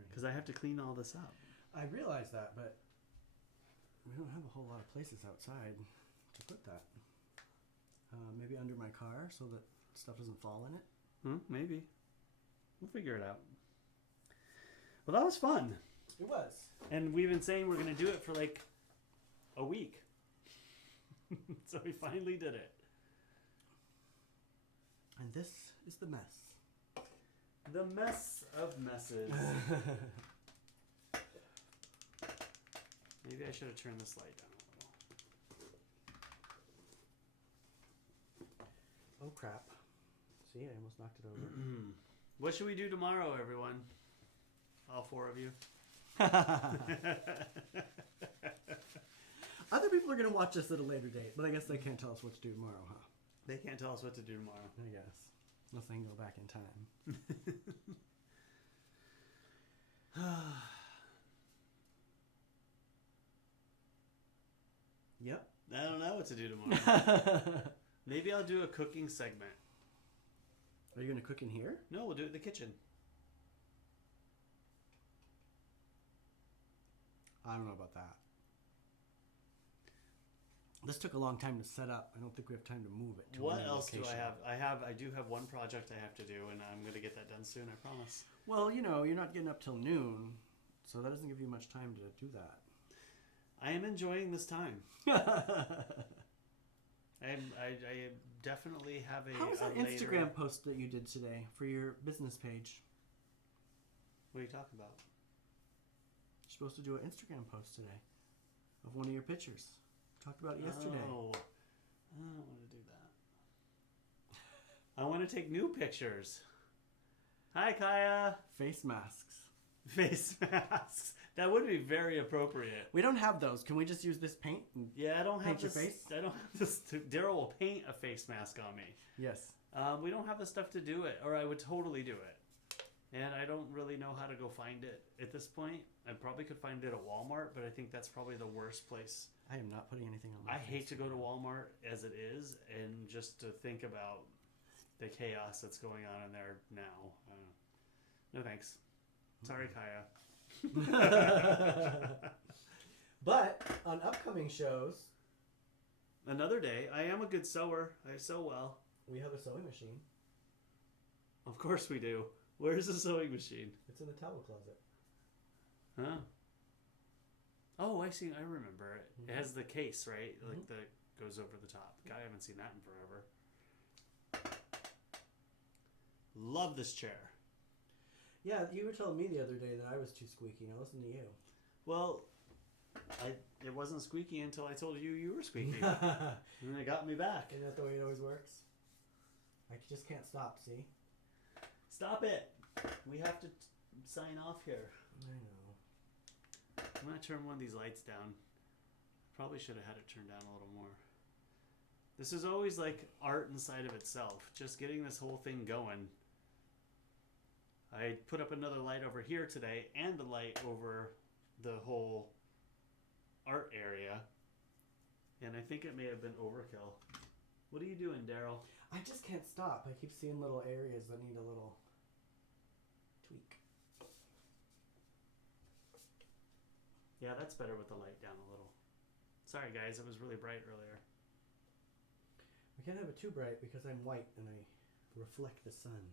because I have to clean all this up. I realize that, but we don't have a whole lot of places outside to put that. Maybe under my car so that stuff doesn't fall in it? Maybe. We'll figure it out. Well, that was fun. It was. And we've been saying we're going to do it for like a week. So we finally did it. And this is the mess. The mess of messes. Maybe I should have turned this light down a little. Oh, crap. See, I almost knocked it over. What should we do tomorrow, everyone? All four of you. Other people are going to watch this at a later date, but I guess they can't tell us what to do tomorrow, huh? They can't tell us what to do tomorrow. I guess. Unless they can go back in time. Yep. I don't know what to do tomorrow. Maybe I'll do a cooking segment. Are you going to cook in here? No, we'll do it in the kitchen. I don't know about that. This took a long time to set up. I don't think we have time to move it to What another else location. do I have? I do have one project I have to do, and I'm going to get that done soon, I promise. Well, you know, you're not getting up till noon, so that doesn't give you much time to do that. I am enjoying this time. I definitely have a. How was that a later- Instagram post that you did today for your business page? What are you talking about? You're supposed to do an Instagram post today of one of your pictures. Talked about it yesterday. Oh, I don't want to do that. I want to take new pictures. Hi, Kaya. Face masks. Face masks. That would be very appropriate. We don't have those. Can we just use this paint? And Yeah, I don't have paint your this. face? I don't have this. Darryl will paint a face mask on me. Yes. We don't have the stuff to do it, or I would totally do it. And I don't really know how to go find it at this point. I probably could find it at Walmart, but I think that's probably the worst place. I am not putting anything on my I face hate to go right to now. Walmart as it is, and just to think about the chaos that's going on in there now. No thanks. Sorry, Kaya. But on upcoming shows, Another day. I am a good sewer. I sew well. we have a sewing machine. Of course we do. Where's the sewing machine? It's in the towel closet. Huh? Oh, I see. I remember it. Mhm. It has the case, right? Like Mhm. that goes over the top. God, I haven't seen that in forever. Love this chair. Yeah, you were telling me the other day that I was too squeaky. Now listen to you. Well, it wasn't squeaky until I told you were squeaky, and it got me back. Isn't that the way it always works? I just can't stop, see? Stop it! We have to sign off here. I know. I'm gonna turn one of these lights down. Probably should have had it turned down a little more. This is always like art inside of itself. Just getting this whole thing going. I put up another light over here today and a light over the whole art area. And I think it may have been overkill. What are you doing, Derrol? I just can't stop. I keep seeing little areas that need a little tweak. Yeah, that's better with the light down a little. Sorry, guys. It was really bright earlier. We can't have it too bright because I'm white and I reflect the sun.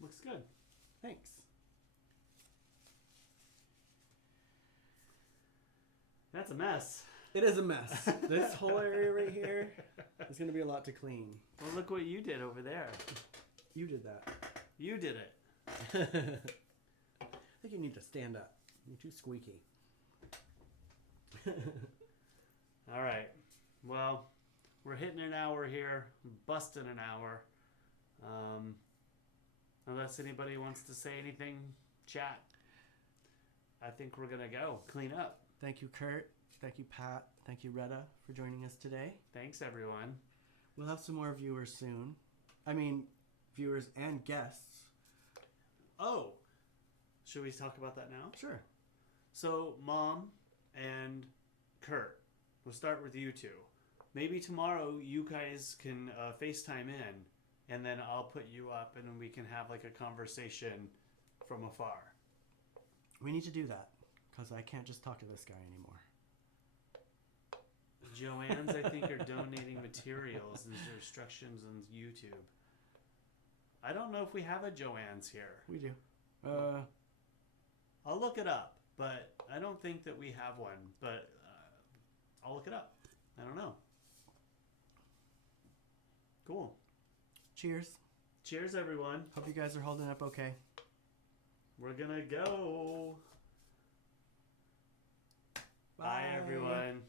Looks good. Thanks. That's a mess. It is a mess. This whole area right here is going to be a lot to clean. Well, look what you did over there. You did that. You did it. I think you need to stand up. You're too squeaky. All right. Well, we're hitting an hour here. Busting an hour. Unless anybody wants to say anything, chat. I think we're going to go. Clean up. Thank you, Kurt. Thank you, Pat. Thank you, Retta, for joining us today. Thanks, everyone. We'll have some more viewers soon. I mean, viewers and guests. Oh, should we talk about that now? Sure. So, Mom and Kurt, we'll start with you two. Maybe tomorrow you guys can FaceTime in, and then I'll put you up, and then we can have like a conversation from afar. We need to do that, because I can't just talk to this guy anymore. Joanne's, I think, are donating materials and instructions on YouTube. I don't know if we have a Joanne's here. We do. I'll look it up, but I don't think that we have one. But I'll look it up. I don't know. Cool. Cheers. Cheers, everyone. Hope you guys are holding up okay. We're gonna go. Bye everyone.